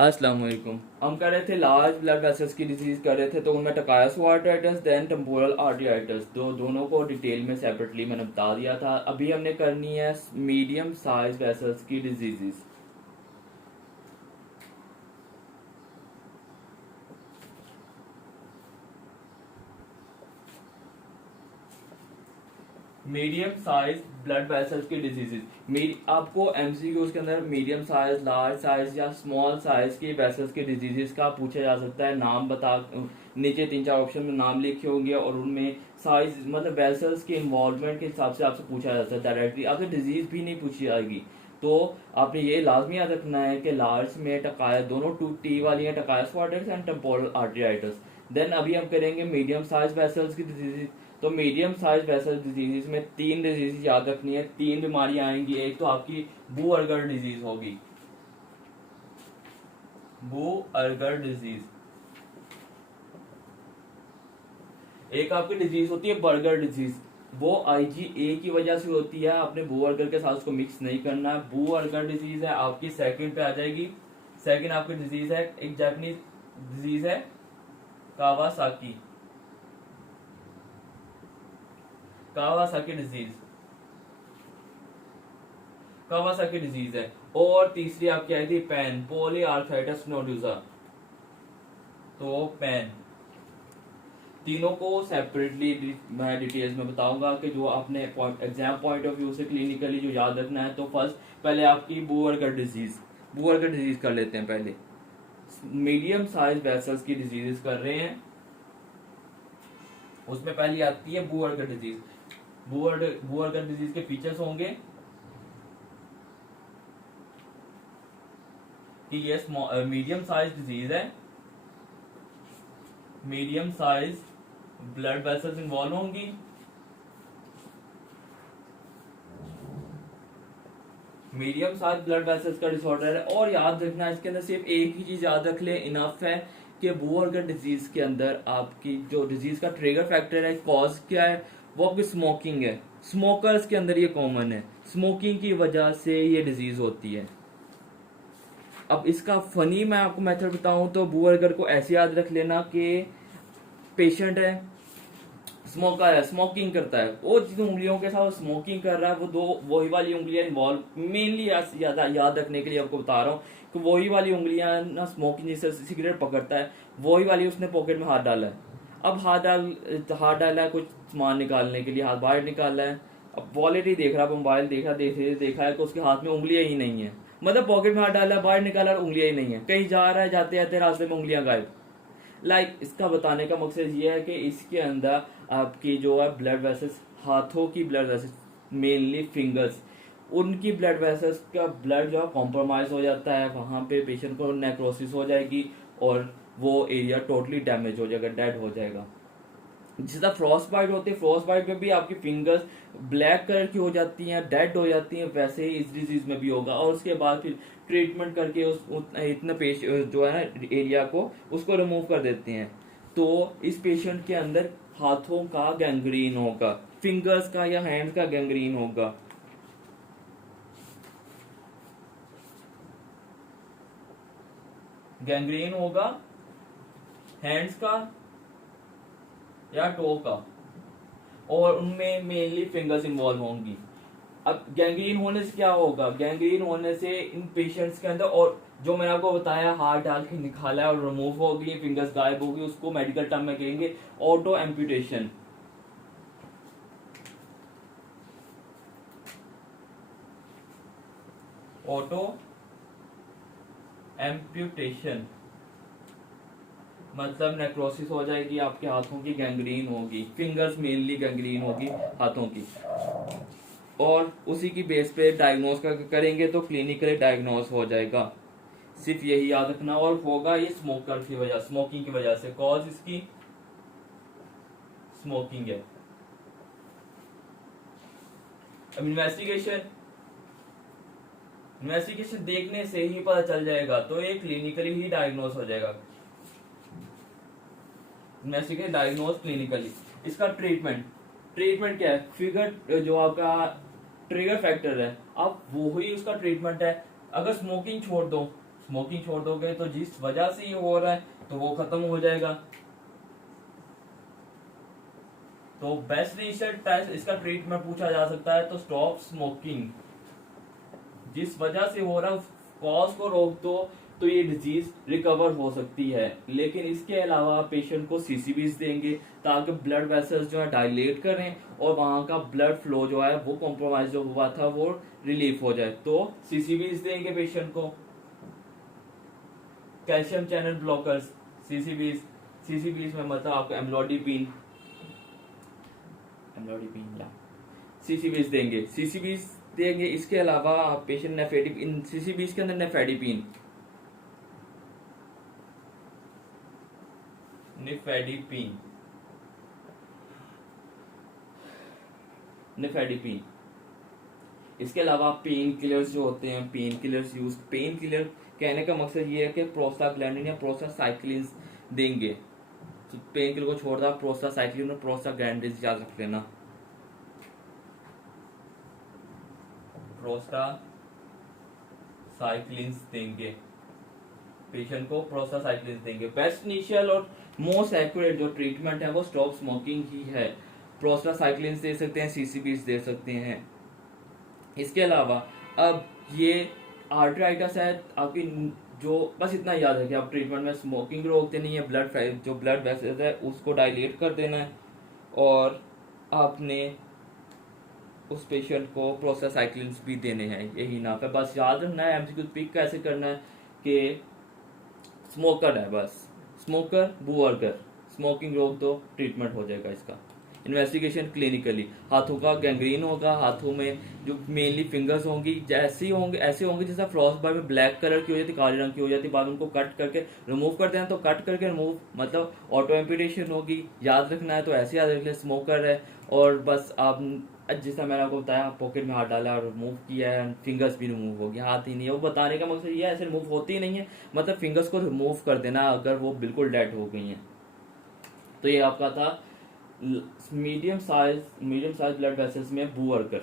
अस्सलाम वालेकुम। हम कर रहे थे लार्ज ब्लड वेसल्स की डिजीज कर रहे थे, तो उनमें टकायासो आर्टराइटिस देन टेम्पोरल आर्टराइटिस दोनों को डिटेल में सेपरेटली मैंने बता दिया था। अभी हमने करनी है मीडियम साइज वेसल्स की diseases. Medium size blood vessels की डिजीजेस आपको एमसीक्यूज के अंदर मीडियम साइज, लार्ज साइज या स्मॉल साइज की वेसल्स की डिजीजेस का पूछा जा सकता है। नाम बता, नीचे 3-4 ऑप्शन में नाम लिखे होंगे और उनमें साइज मतलब वेसल्स के इन्वॉल्वमेंट के हिसाब से आपसे पूछा जा सकता है। डायरेक्टली आपसे डिजीज भी नहीं पूछी जाएगी। तो आपने ये लाजमी याद रखना है कि लार्ज में टकाया दोनों टू टी वाली है, टकायासो arteritis and temporal arteritis. Then अभी हम करेंगे मीडियम साइज वेसल्स की डिजीज। तो मीडियम साइज वेसल डिजीज में 3 डिजीज याद रखनी है, 3 बीमारियां आएंगी। एक तो आपकी बू अर्गर डिजीज होगी, बू अर्गर डिजीज। एक आपकी डिजीज होती है बर्गर डिजीज, वो आईजीए की वजह से होती है। आपने बू अर्गर के साथ उसको मिक्स नहीं करना है। बू अर्गर डिजीज है आपकी सेकंड पे आ जाएगी। सेकंड आपकी डिजीज है एक जापानीज डिजीज है Kawasaki, Kawasaki disease, Kawasaki disease है। और तीसरी आपकी आई थी पैन, पोली आर्थराइटिस नोडुजा। तो पैन, तीनों को सेपरेटली मैं डिटेल्स में बताऊंगा कि जो आपने एग्जाम पॉइंट ऑफ व्यू से क्लिनिकली जो याद रखना है। तो फर्स्ट पहले आपकी बूअरगर डिजीज, बूअरगर डिजीज कर लेते हैं पहले। मीडियम साइज वेसल्स की डिजीजेस कर रहे हैं, उसमें पहली आती है बूअरगर डिजीज। बूअरगर डिजीज के फीचर्स होंगे कि ये मीडियम साइज डिजीज है, medium size blood vessels involve होंगी, मीडियम साइज ब्लड वेसल्स का डिसऑर्डर है। और याद रखना इसके अंदर सिर्फ एक ही चीज याद रख ले, इनफ है कि बूअरगर डिजीज के अंदर आपकी जो डिजीज का ट्रिगर फैक्टर है, कॉज क्या है, वो आपकी स्मोकिंग है। स्मोकर्स के अंदर ये कॉमन है, स्मोकिंग की वजह से ये डिजीज होती है। अब इसका फनी मैं आपको मेथड बताऊं तो बूअरगर को ऐसे याद रख लेना कि पेशेंट है, स्मोकर है, स्मोकिंग करता है, वो जिन उंगलियों के साथ स्मोकिंग कर रहा है वो दो वही वाली उंगलियां इन्वॉल्व, मेनली याद रखने के लिए आपको बता रहा हूँ कि वही वाली उंगलियां ना स्मोकिंग जैसे सिगरेट पकड़ता है, वही वाली उसने पॉकेट में हाथ डाला है। अब हाथ डाला है कुछ सामान निकालने के लिए, हाथ बाहर निकाला है। अब वॉलेट ही देख रहा, मोबाइल देखा, देखा है कि उसके हाथ में उंगलियां ही नहीं है। मतलब पॉकेट में हाथ डाला, बाहर निकाला और उंगलियां ही नहीं है। कहीं जा रहा है, जाते जाते रास्ते में उंगलियां गायब। इसका बताने का मकसद ये है कि इसके अंदर आपकी जो है ब्लड वेसल्स, हाथों की ब्लड वेसल्स, मेनली फिंगर्स, उनकी ब्लड वेसल्स का ब्लड जो है कॉम्प्रोमाइज हो जाता है। वहां पे पेशेंट को नेक्रोसिस हो जाएगी और वो एरिया टोटली डैमेज हो जाएगा, डेड हो जाएगा। जिस तरह फ्रॉस्ट बाइट होती है, फ्रॉस्ट बाइट में भी आपकी फिंगर्स ब्लैक कलर की हो जाती हैं, डेड हो जाती हैं, वैसे ही इस डिजीज में भी होगा। और उसके बाद फिर ट्रीटमेंट करके इतने जो है ना एरिया को उसको रिमूव कर देते हैं। तो इस पेशेंट के अंदर हाथों का गैंग्रीन होगा, फिंगर्स का या हैंड का गैंग्रीन होगा। गैंग्रीन होगा हैंड्स का या टो का, और उनमें मेनली फिंगर्स इन्वॉल्व होंगी। अब गैंग्रीन होने से क्या होगा, गैंग्रीन होने से इन पेशेंट्स के अंदर, और जो मैंने आपको बताया हाथ डाल के निकाला और रिमूव होगी, फिंगर्स गायब होगी, उसको मेडिकल टर्म में कहेंगे ऑटो एम्पुटेशन। ऑटो एम्पुटेशन मतलब नेक्रोसिस हो जाएगी, आपके हाथों की गैंग्रीन होगी, फिंगर्स मेनली गैंग्रीन होगी हाथों की। और उसी की बेस पे डायग्नोस करेंगे तो क्लिनिकली डायग्नोस हो जाएगा। सिर्फ यही याद रखना। और होगा ये स्मोकर की वजह, स्मोकिंग की वजह से, कॉज इसकी स्मोकिंग है। अब इन्वेस्टिगेशन देखने से ही पता चल जाएगा, तो ये क्लिनिकली ही डायग्नोस हो जाएगा। Investigation diagnose clinically. इसका ट्रीटमेंट क्या है, फिगर जो आपका ट्रिगर फैक्टर है, आप वो ही उसका ट्रीटमेंट है। अगर स्मोकिंग छोड़ दो, स्मोकिंग छोड़ दोगे तो जिस वजह से ये हो रहा है तो वो खत्म हो जाएगा। तो बेस्ट रिसर्च टेस्ट इसका ट्रीटमेंट पूछा जा सकता है तो स्टॉप स्मोकिंग, जिस वजह से हो रहा है कॉज को रोक दो तो ये डिजीज रिकवर हो सकती है। लेकिन इसके अलावा पेशेंट को सीसीबीज देंगे ताकि ब्लड वेसल्स जो है डायलेट करें और वहां का ब्लड फ्लो जो है वो कॉम्प्रोमाइज जो हुआ था वो रिलीफ हो जाए, तो सीसीबीज देंगे पेशेंट को। कैल्शियम चैनल ब्लॉकर्स, सीसीबीज, सीसीबीज में मतलब आपको एम्लोडिपिन या सीसीबीज देंगे, सीसीबीज देंगे। इसके अलावा आप पेशेंट नेफेडिपिन, सीसीबीज के अंदर नेफेडिपिन निफेडिपिन। इसके अलावा पेन किलर्स जो होते हैं, pain killers use, pain killer कहने का मकसद ये है कि प्रोस्टाग्लैंडिन या प्रोस्टासाइक्लिन्स देंगे। तो पेन किलर को छोड़ दो, प्रोस्टासाइक्लिन और प्रोस्टाग्लैंडिन याद रख लेना। प्रोस्टासाइक्लिन्स देंगे पेशेंट को, प्रोस्टासाइक्लिन्स देंगे। बेस्ट इनिशियल और मोस्ट एक्यूरेट जो ट्रीटमेंट है वो स्टॉप स्मोकिंग ही है। प्रोस्टासाइक्लिन्स दे सकते हैं, सीसीबीज दे सकते हैं। इसके अलावा अब ये आर्टराइटिस है आपकी, जो बस इतना याद रखिए आप ट्रीटमेंट में स्मोकिंग रोकते नहीं है, ब्लड जो ब्लड वेसल्स है उसको डायलेट कर देना है और आपने उस पेशेंट को प्रोस्टासाइक्लिन्स भी देने हैं, यही ना है। बस याद रखना है एमसीक्यू पिक कैसे करना है कि स्मोकर है, बस स्मोकर बूअर्गर, स्मोकिंग रोक दो ट्रीटमेंट हो जाएगा इसका। इन्वेस्टिगेशन क्लिनिकली, हाथों का गैंग्रीन होगा, हाथों में जो मेनली फिंगर्स होंगी जैसे होंगे ऐसे होंगे जैसा फ्रॉस्ट बाय में ब्लैक कलर की हो जाती, काले रंग की हो जाती, बाद उनको कट करके रिमूव करते हैं तो कट करके रिमूव मतलब ऑटो एम्पुटेशन होगी। याद रखना है तो ऐसे याद रख ले स्मोकर है। और बस आप जैसा मैंने आपको बताया पॉकेट में हाथ डाला और रिमूव किया है, फिंगर्स भी रिमूव हो गया, हाथ ही नहीं है। वो बताने का मकसद ये है ऐसे रिमूव होती ही नहीं है, मतलब फिंगर्स को रिमूव कर देना अगर वो बिल्कुल डेड हो गई हैं। तो ये आपका था मीडियम साइज ब्लड वेसल्स में बूअर्गर।